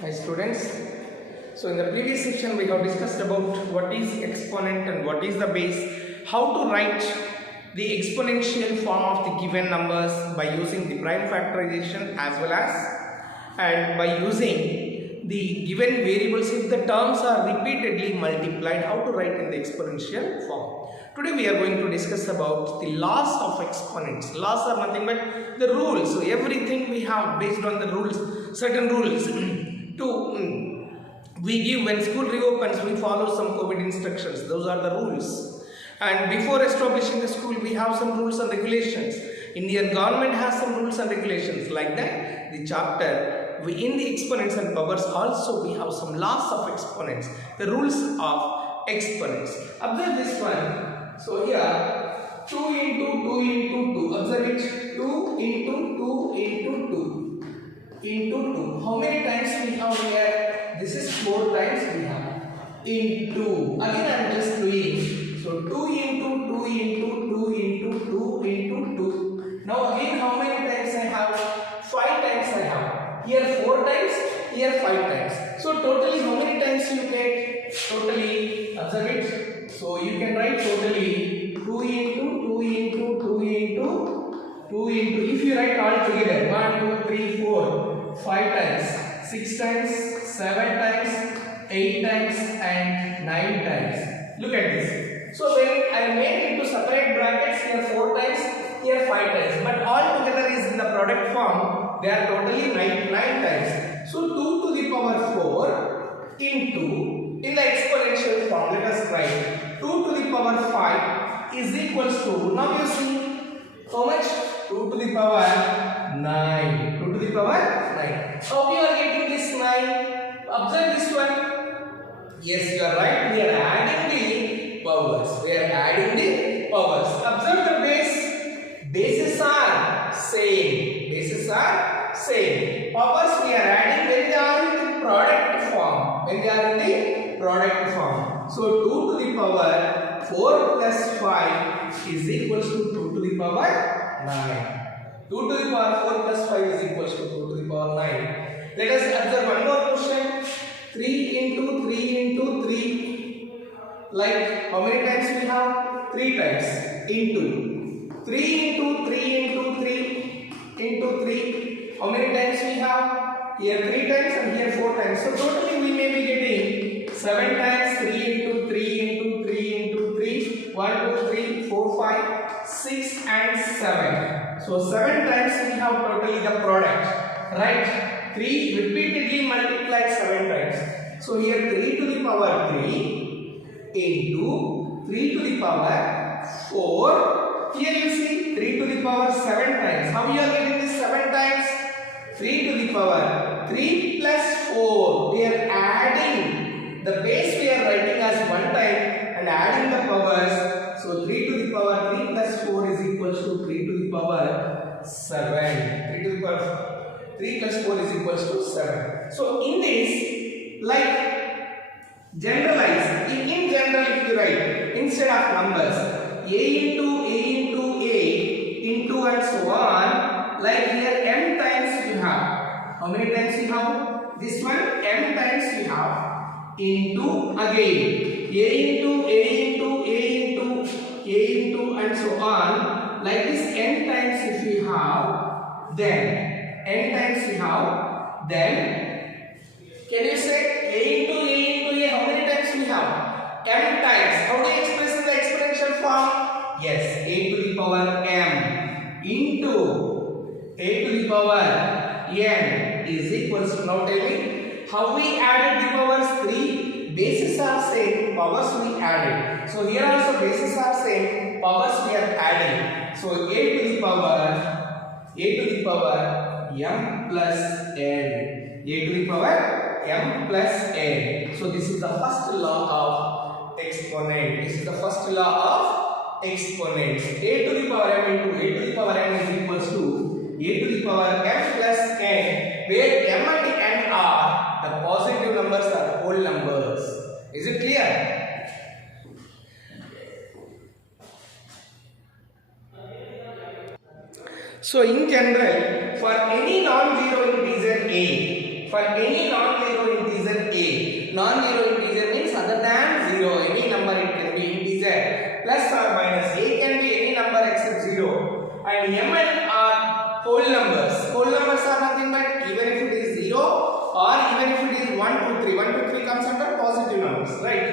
Hi students. So in the previous section we have discussed about what is exponent and what is the base, how to write the exponential form of the given numbers by using the prime factorization as well as and by using the given variables if the terms are repeatedly multiplied, how to write in the exponential form. Today we are going to discuss about the laws of exponents. Laws are nothing but the rules. So everything we have based on the rules, certain rules to we give when school reopens, we follow some COVID instructions. Those are the rules. And before establishing the school, we have some rules and regulations. Indian government has some rules and regulations. Like that, the chapter in the exponents and powers also we have some laws of exponents, the rules of exponents. Observe this one. So here 2 into 2 into 2. Observe it. 2 into 2 into 2 into 2. How many times we have here? This is 4 times we have. Into. Again I am just doing. So 2 into 2 into 2 into 2 into 2. Now again how many times I have? 5 times I have. Here 4 times, here 5 times. So totally how many times you get? Totally, observe it. So you can write totally 2 into 2 into 2 into 2 into, if you write all together, 1, 2, 3, 4, 5 times, 6 times, 7 times, 8 times and 9 times. Look at this. So when I made into separate brackets, here 4 times, here 5 times, but all together is in the product form, they are totally 9 times. So 2 to the power 4 into, in the exponential form, let us write 2 to the power 5 is equals to, now you see how much? 2 to the power 9. 2 to the power 9. How we are getting this 9? Observe this one. Yes, you are right. We are adding the powers. We are adding the powers. Observe the base. Bases are same. Bases are same. Powers we are adding when they are in the product form. When they are in the product form. So 2 to the power 4 plus 5 is equals to 2 to the power 9. 2 to the power 4 plus 5 is equals to 2 to the power 9. Let us observe one more question. 3 into 3 into 3. Like how many times we have? 3 times. Into 3 into 3 into 3 into 3. How many times we have? Here 3 times and here 4 times. So totally we may be getting 7 times. 3 into 3 into 3 into 3. 1, 2, 3, 4, 5, 6 and 7. So 7 times we have totally the product. Right? 3 repeatedly multiplied 7 times. So here 3 to the power 3 into 3 to the power 4. Here you see 3 to the power 7 times. How you are getting this 7 times? 3 to the power 3 plus 4. We are adding the base, we are writing as 1 time and adding the powers. So 3 to the power 3 plus 4 is equals to 3 to the power 7. 3 to the power 3 plus 4 is equals to 7. So in this, like generalize, in general if you write, instead of numbers, a into and so on, like here m times you have. How many times you have? This one m times you have. Into again, a into and so on. Like this n times if you have, then n times we have, then can you say a into a, how many times we have? M times. How do you express in the exponential form? Yes, a to the power m into a to the power n is equals to, now tell me how we added the powers. 3 bases are same, powers we added. So here also bases are same, powers we are adding. So a to the power m plus n. A to the power m plus n. So this is the first law of exponent. This is the first law of exponents. A to the power m into a to the power n is equals to a to the power m plus n, where m and n are the positive numbers, are whole numbers. Is it clear? So in general, for any non-zero integer a, for any non-zero Non-zero integer means other than 0. Any number it can be integer. Plus or minus. A can be any number except 0. And m and are whole numbers. Whole numbers are nothing but even if it is 0 or even if it is 1, 2, 3. 1, 2, 3 comes under positive numbers, right?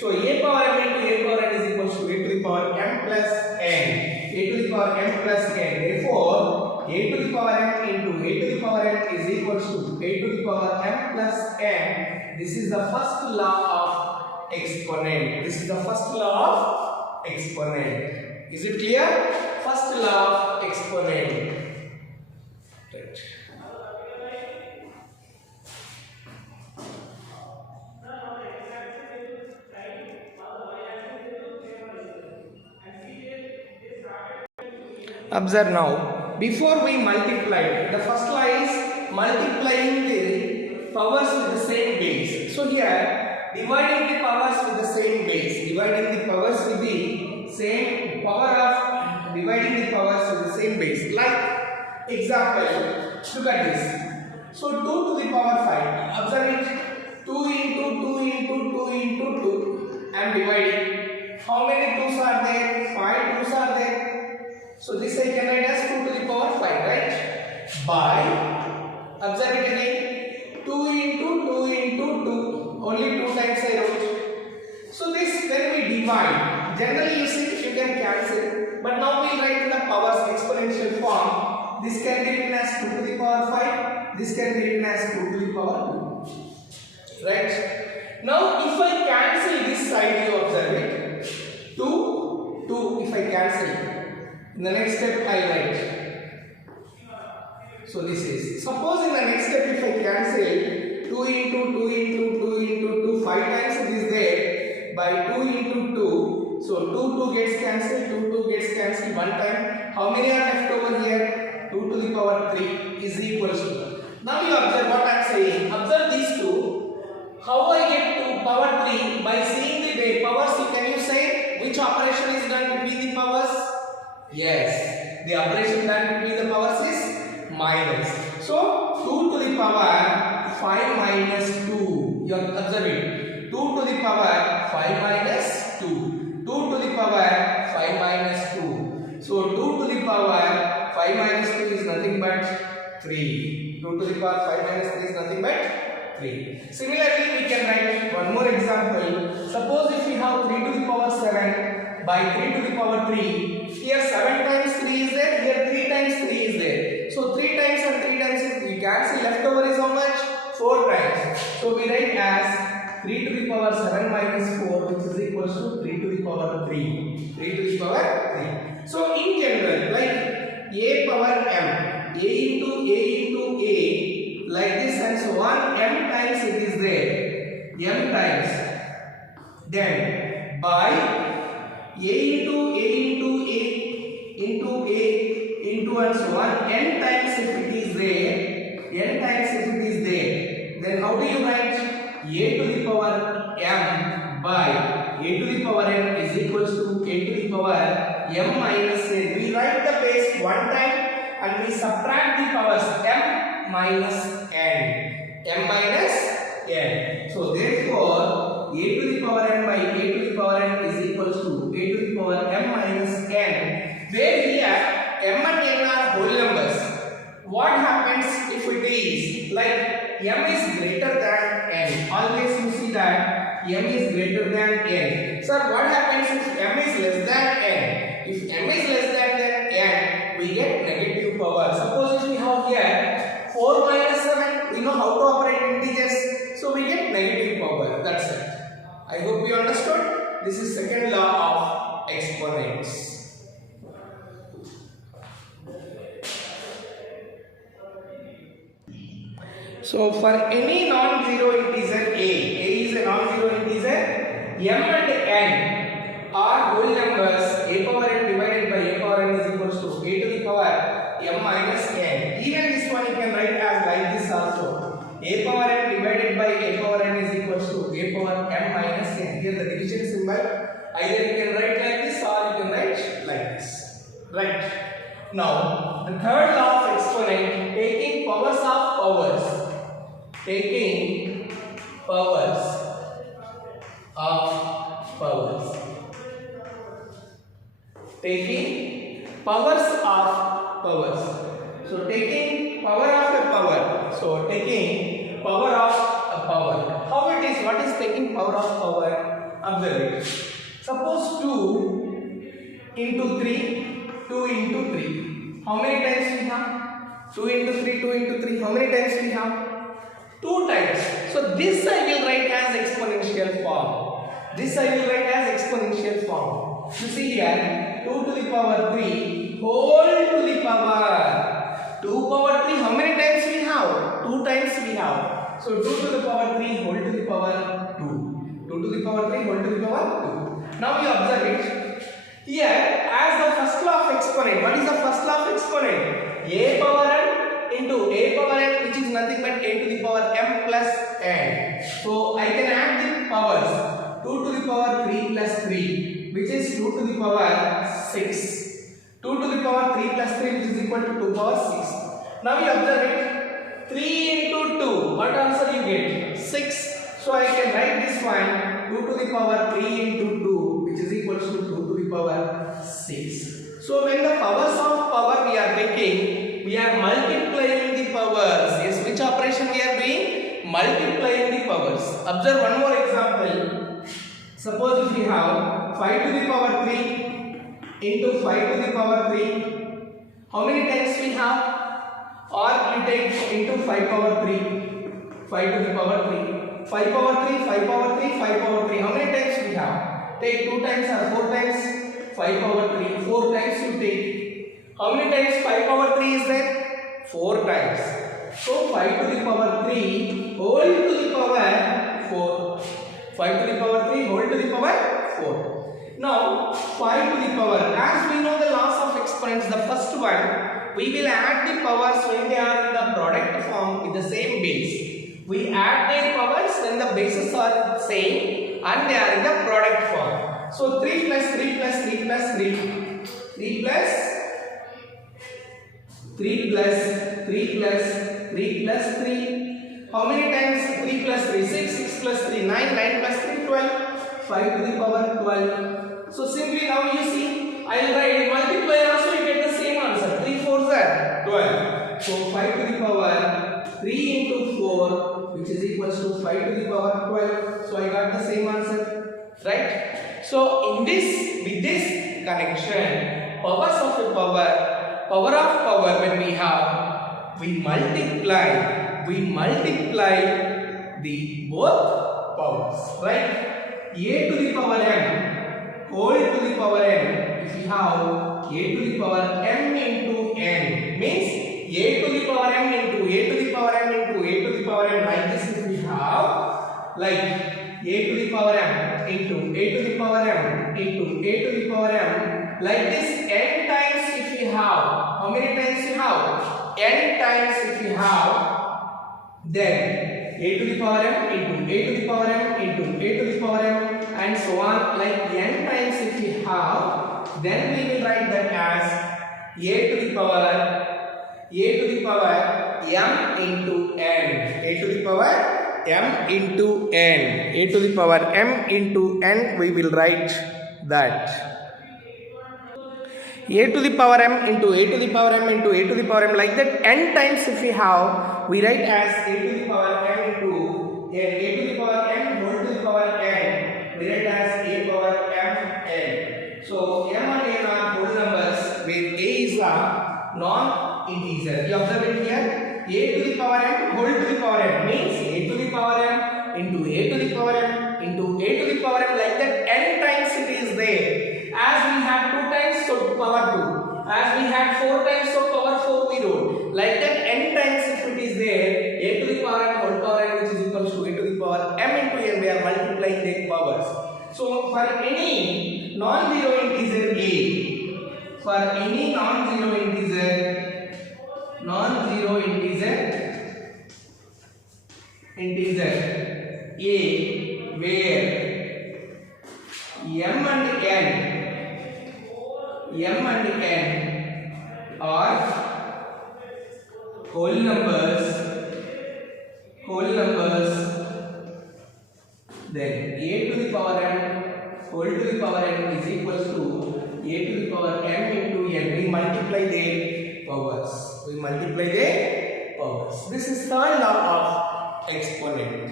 So a power m into a power n is equals to a to the power m plus n. A to the power m plus n. Therefore, a to the power m into a to the power n is equals to a to the power m plus n. This is the first law of exponent. This is the first law of exponent. Is it clear? First law of exponent. Right. Observe now, before we multiply, the first law is multiplying the powers with the same base. So here, dividing the powers with the same base, dividing the powers with the same power of dividing the powers with the same base. Like example, look at this. So 2 to the power 5, observe it, 2 into 2 into 2 into 2, I am dividing. How many 2's are there? 5 2's are there. So this I can write as 2 to the power 5, right? By, observe it again, 2 into 2 into 2, only 2 times I wrote. So this when we divide, generally you see you can cancel, but now we write in the powers exponential form. This can be written as 2 to the power 5, this can be written as 2 to the power 2, right? Now if I cancel this side, you observe it, 2, 2, if I cancel, in the next step I write. So this is, suppose in the next step if I cancel 2 into 2 into 2 into 2, 5 times it is there, by 2 into 2, so 2 gets cancelled, 2 gets cancelled one time. How many are left over here? 2 to the power 3 is equals to. Now you observe what I am saying. Observe these two. How I get to power 3? By seeing the powers, can you say which operation is done between the powers? Yes, the operation done between the powers is minus. So 2 to the power 5 minus 2. You observe it. 2 to the power 5 minus 2. 2 to the power 5 minus 2. So 2 to the power 5 minus 2 is nothing but 3. 2 to the power 5 minus 3 is nothing but 3. Similarly, we can write one more example. Suppose if we have 3 to the power 7 by 3 to the power 3. Here 7 times 3 is there, here 3 times 3 is there. So 3 times and 3 times we cancel, leftover is how much? 4 times. So we write as 3 to the power 7 minus 4, which is equals to 3 to the power 3. 3 to the power 3. So in general, like a power m, a into a, like this and so on, m times it is there, m times. Then by a into a and so on, n times if it is there, then how do you write? A to the power m by a to the power n is equals to a to the power m minus n. We write the base one time and we subtract the powers m minus n. So therefore a to the power m by a to the power n is equals to a to the power m minus n, where here m and n are whole numbers. What happens if it is like m is greater than n? Always you see that m is greater than n. Sir, what happens if m is less than n? If m is less than n, we get negative power. Suppose if we have here 4 minus 7, we know how to operate integers, so we get negative power. That's it. I hope you understood. This is second law of exponents. So for any non-zero integer a is a non-zero integer, m and n are whole numbers. A power n divided by a power n is equals to a to the power m minus n. Even this one you can write as like this also. A power n divided by a power n is equals to a power m minus n. Here the division symbol. Either you can write like this or you can write like this. Right. Now the third law of exponent, taking powers of powers. Taking powers. of powers. Taking powers of powers. So taking power of a power. So taking power of a power. How it is? What is taking power of power? Observe it. Suppose 2 into 3, 2 into 3. How many times we have? 2 into 3, 2 into 3. How many times we have? 2 times. So this I will write as exponential form. This I will write as exponential form. You see here, 2 to the power 3 whole to the power 2 power 3. How many times we have? 2 times we have. So 2 to the power 3 whole to the power 2. 2 to the power 3 whole to the power 2. Now you observe it. Here, as the first law of exponent, what is the first law of exponent? A power n into a power n, which is nothing but a to the power m plus n. So I can add the powers. 2 to the power 3 plus 3, which is 2 to the power 6. 2 to the power 3 plus 3, which is equal to 2 power 6. Now you observe it. 3 into 2, what answer you get? 6. So I can write this one, 2 to the power 3 into 2, which is equal to 2 to the power 6. So when the powers of power we are taking, we are multiplying the powers. Yes, which operation we are doing? Multiplying the powers. Observe one more example. Suppose if we have 5 to the power 3 into 5 to the power 3, how many times we have? Or you take into 5 power 3, 5 to the power 3, 5 power 3, 5 power 3, 5 power 3, how many times we have? Take 2 times or 4 times, 5 power 3, 4 times you take. How many times 5 power 3 is there? 4 times. So 5 to the power 3 whole to the power 4. 5 to the power 3 whole to the power 4. Now 5 to the power, as we know the laws of exponents, the first one, we will add the powers when they are in the product form with the same base. We add their powers when the bases are same and they are in the product form. So 3 plus 3 plus 3 plus 3, 3 plus 3 plus 3 plus 3 plus 3. How many times 3 plus 3? 6, 6 plus 3, 9, 9 plus 3, 12. 5 to the power 12. So simply now you see, I will write multiply also, you get the same answer. 3 4s are 12. So 5 to the power 3 into 4, which is equals to 5 to the power 12. So I got the same answer, right? So in this, with this connection, powers of a power, power of power, when we have, we multiply the both powers, right? A to the power m whole to the power n, if we have a to the power m into n, means a to the power m into a to the power m into a to the power m, like this. If we have like a to the power m into a to the power m into a to the power m, like this n times if we have, how many times you have? N times if we have, then a to the power m into a to the power m into a to the power m and so on, like n times if we have, then we will write that as a to the power m into n, a to the power m into n, a to the power m into n, we will write that a to the power m into a to the power m into a to the power m, like that n times if we have, we write as a to the power m into a to the power m whole to the power n, we write as a power m n. So m and n are whole numbers where a is a non-integer. You observe it here, a to the power m whole to the power m means a to the power m into a to the power m into a to the power m, like that n times it is there. As we have 2 times, so power 2. As we had 4 times, so power 4 we wrote. Like that n times if it is there, a to the power m whole power n, which is equals to a to the power m into n, we are multiplying their powers. So for any non-zero integer a, for any non-zero integer a, where m and n are whole numbers, then a to the power m whole to the power n is equals to a to the power m into n. We multiply their powers. We multiply their powers. This is third law of exponent.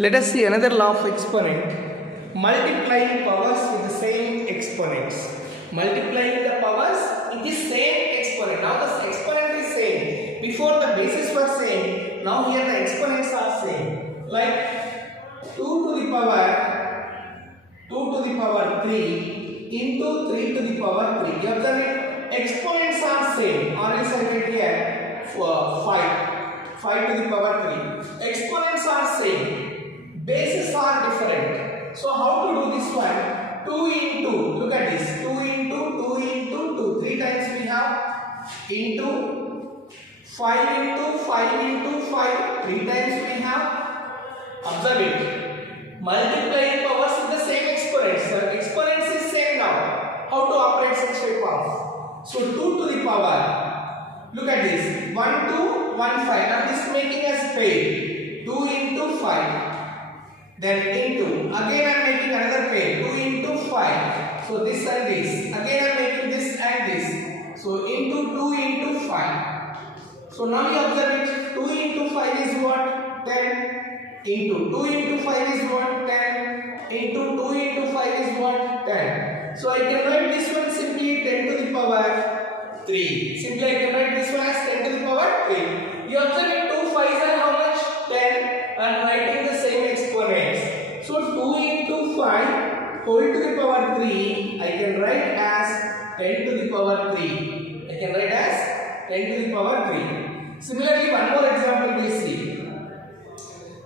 Let us see another law of exponent. Multiplying powers with the same exponents. Multiplying the powers with the same exponent. Now the exponent is same. Before the bases were same. Now here the exponents are same. Like 2 to the power 3 into 3 to the power 3. You observe it. Exponents are same. Or else I write here 5 to the power 3. Exponents are same. Bases are different. So how to do this one? 2 into, look at this, 2 into 2 into 2. 3 times we have into 5 into 5 into 5. 3 times we have. Observe it. Multiplying powers with the same exponents. The exponents is same now. How to operate such type of? So 2 to the power. Look at this. 1 2 1 5. Now this is making us pair. 2 into 5. Then into, again I am making another pair, 2 into 5. So this and this. Again I am making this and this. So into 2 into 5. So now you observe it. 2 into 5 is what? 10. Into 2 into 5 is what? 10. Into 2 into 5 is what? 10. So I can write this one simply 10 to the power 3. Simply I can write this one as 10 to the power 3. You observe it. 2 5s are how much? 10. And writing the same exponents. So 2 into 5 whole to the power 3 I can write as 10 to the power 3. I can write as 10 to the power 3. Similarly, one more example we see.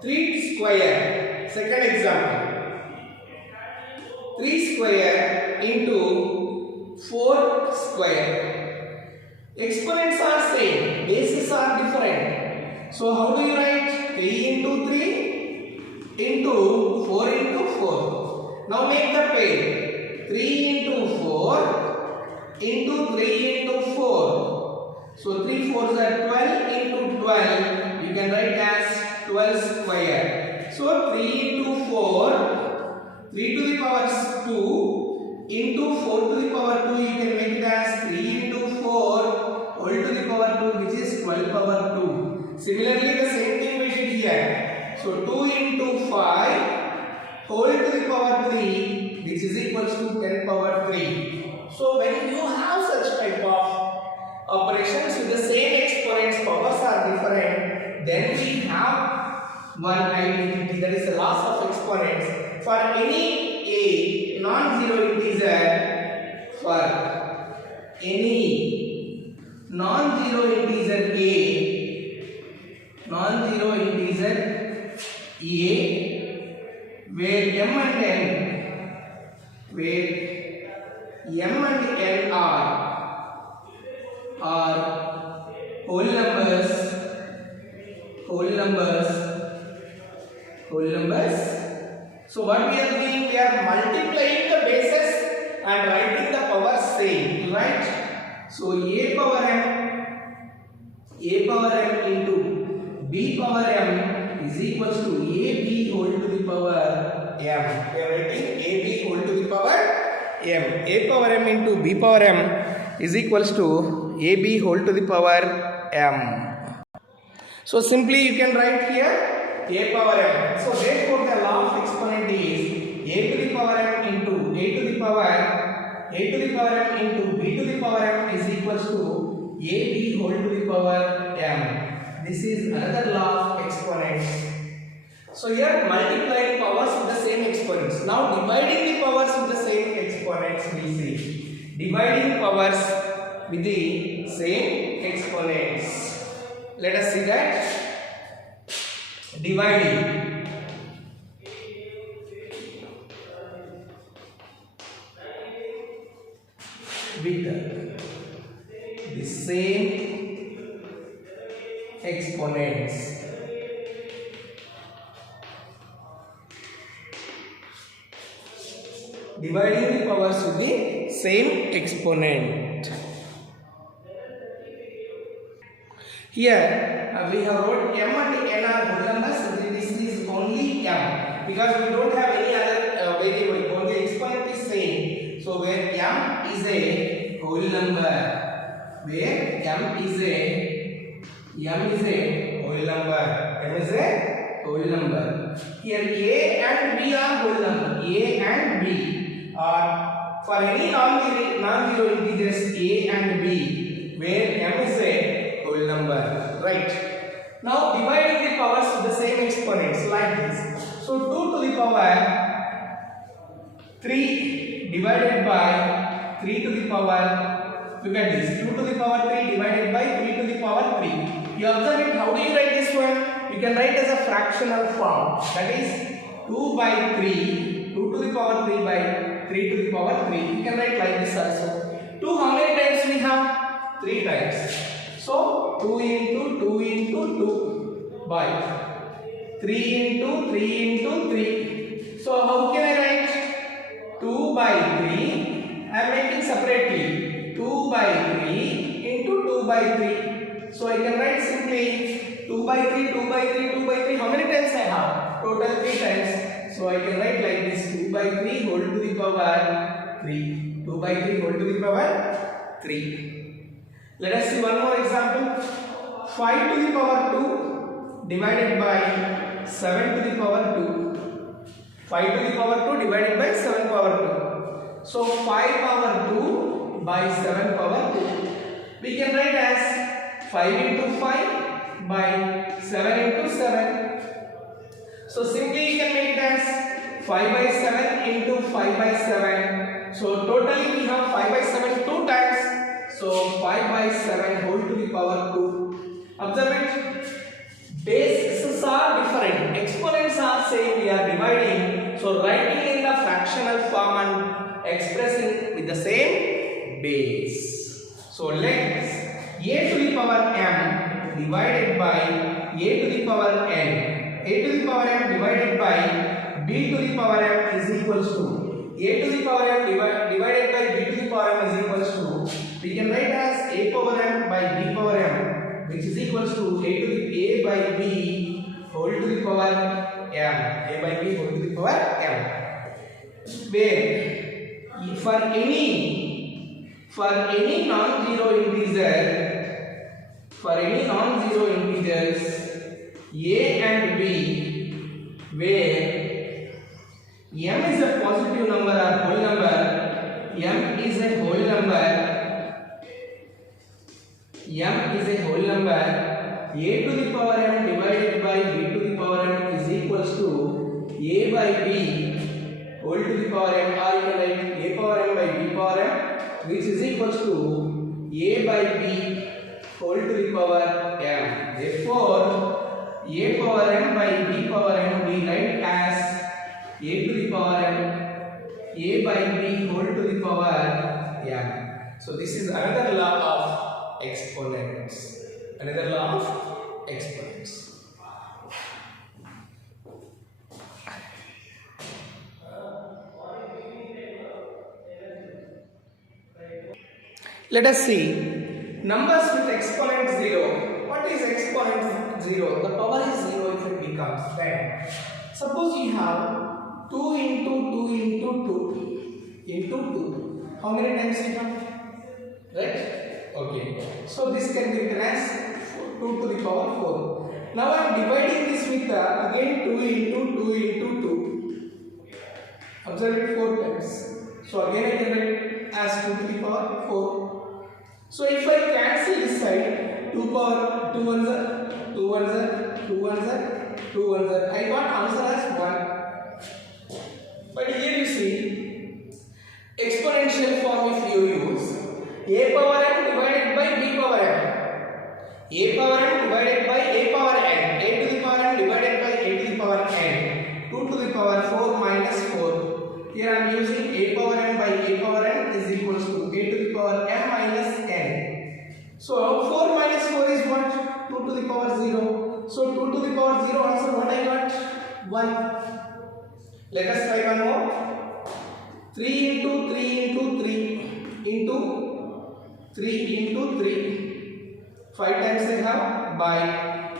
3 square. Second example. 3 square into 4 square. Exponents are same. Bases are different. So how do you write? 3 into 3 into 4 into 4. Now make the pair. 3 into 4 into 3 into 4. So 3 4s are 12 into 12. You can write as 12 square. So 3 into 4, 3 to the power 2 into 4 to the power 2. You can make it as 3 into 4 whole to the power 2, which is 12 power 2. Similarly, the same thing we should here. So 2 into 5 whole to the power 3, which is equals to 10 power 3. So when you have such type of operations with the same exponents, powers are different, then we have one identity, that is the loss of exponents for any a non-zero integer. For any non-zero integer a, where m and n are whole numbers. So what we are doing? We are multiplying the bases and writing the powers same, right? So a power m into b power m is equals to ab whole to the power m. We are writing ab whole to the power m. A power m into b power m is equals to ab whole to the power m. So simply you can write here a power m. So therefore the law of exponent is a to the power m into a to the power m into b to the power m is equals to ab whole to the power m. This is another law of exponents. So here multiplying powers with the same exponents. Now dividing the powers with the same exponents we see. Dividing powers with the same exponents. Let us see that. Dividing with the same exponents. dividing the powers with the same exponent. Here we have wrote m and n are whole numbers, so this is only m because we don't have any other variable, only exponent is same. So where m is a whole number, where m is a whole number, m is a whole number. Here a and b are whole number, a and b are for any non-zero integers a and b, where m is a whole number, right? Now dividing the powers with the same exponents like this. So 2 to the power 3 divided by 3 to the power, look at this, 2 to the power 3 divided by 3 to the power 3. You observe it, how do you write this one? You can write as a fractional form, that is 2 by 3, 2 to the power 3 by 3 to the power 3. You can write like this also. 2 how many times we have? 3 times. So 2 into 2 into 2 by 3 into 3 into 3. So how can I write? 2 by 3, I am making separately 2 by 3 into 2 by 3. So I can write simply 2 by 3, 2 by 3, 2 by 3. How many times I have? Total 3 times. So I can write like this, 2 by 3 whole to the power 3. 2 by 3 whole to the power 3. Let us see one more example. 5 to the power 2 divided by 7 to the power 2. 5 to the power 2 divided by 7 power 2. So 5 power 2 by 7 power 2. We can write as 5 into 5 by 7 into 7. So simply you can make it as 5 by 7 into 5 by 7. So totally we have 5 by 7 2 times. So 5 by 7 whole to the power 2. Observe it. Bases are different. Exponents are same. We are dividing. So writing in the fractional form and expressing with the same base. So let's a to the power m divided by a to the power n. A to the power m divided by b to the power m is equals to a to the power m divided by b to the power m is equals to, we can write as a power m by b power m, which is equals to a by b whole to the power m. A by b whole to the power m. Where for any non-zero integers a and b, where m is a positive number or whole number, m is a whole number, a to the power m divided by b to the power m is equals to a by b whole to the power m, or you can write a power m by b power m, which is equals to a by b whole to the power m. Therefore a power m by b power m we write as a to the power m, a by b whole to the power m. So this is another law of exponents. Let us see numbers with exponent 0. What is exponent 0? The power is 0 if it becomes. Then suppose you have 2 into 2 into 2 into 2. How many times you have? Right? Okay. So this can be written as 2 to the power 4. Now I am dividing this with again 2 into 2 into 2. Observe it 4 times. So again I can write as 2 to the power 4. So if I cancel this side, 2 power 2 ones are 2 ones are 2 ones are 2 ones are, I got answer as 1. But here you see exponential form if you use a power m divided by b power m, a power m divided by a power n, a to the power m divided by a to the power n, 2 to the power 4 minus 4. Here I am using a power m by a power n is equals to a to the power m minus n. So 4 minus 4 is what? 2 to the power 0. So 2 to the power 0 answer what I got? 1. Let us try one more. 3 into 3 into 3 into 3 into 3. 5 times I have by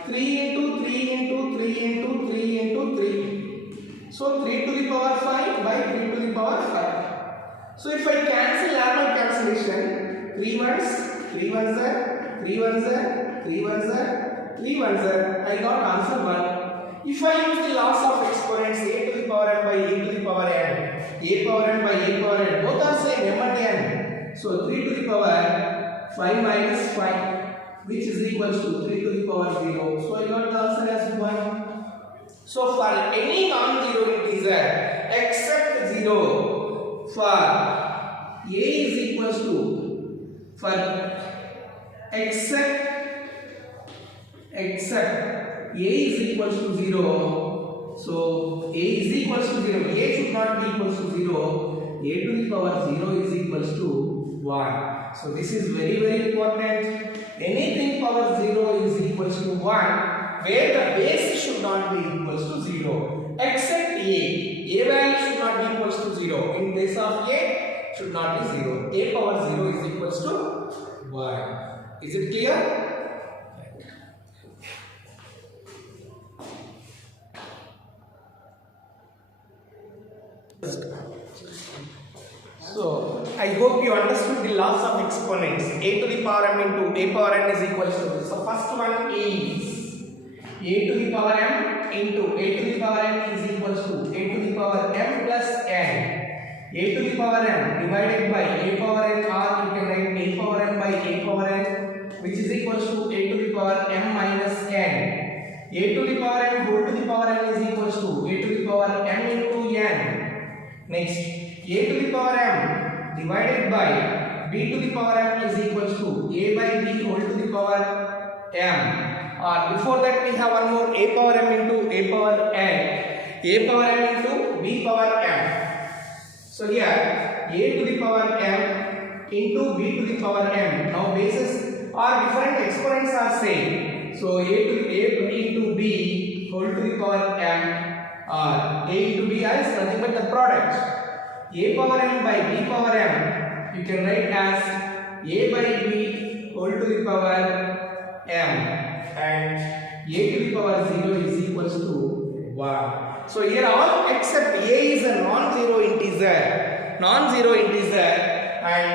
3 into 3 into 3 into 3 into 3. So 3 to the power 5 by 3 to the power 5. So if I cancel normal cancellation, 3 ones, 3 ones are, 3 ones are, 3 ones are, 3 ones are, I got answer 1. If I use the laws of exponents a to the power n by a to the power n, a power n by a power n, both are same m and n. So 3 to the power 5 minus 5, which is equals to 3 to the power 0. So I got the answer as 1. So for any non-zero integer except 0, for a is equals to, for except a is equals to 0. So a is equals to 0. A should not be equals to 0. A to the power 0 is equals to 1. So this is very important. Anything power 0 is equals to 1 where the base should not be equals to 0 except a. A value should not be equals to 0. In place of a should not be 0. A power 0 is equals to 1. Is it clear? So I hope you understood the laws of exponents. A to the power m into a power n is equals to. So first one is a to the power m into a to the power n is equals to a to the power m plus n. A to the power m divided by a power n, or you can write a power m by a power n, which is equals to a to the power m minus n. A to the power m whole to the power n is equals to a to the power m into n. Next, a to the power m divided by b to the power m is equals to a by b whole to the power m. Or before that we have one more, a power m into a power n, a power m into b power m. So here a to the power m into b to the power m. Now bases or different exponents are same. So a into b whole to the power m, or a into b is nothing but the product. A power m by b power m you can write as a by b whole to the power m, and a to the power 0 is equals to 1. So here all except a is a non-zero integer, and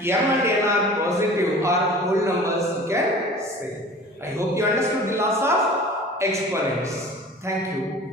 m and n are positive or whole numbers you can say. I hope you understood the laws of exponents. Thank you.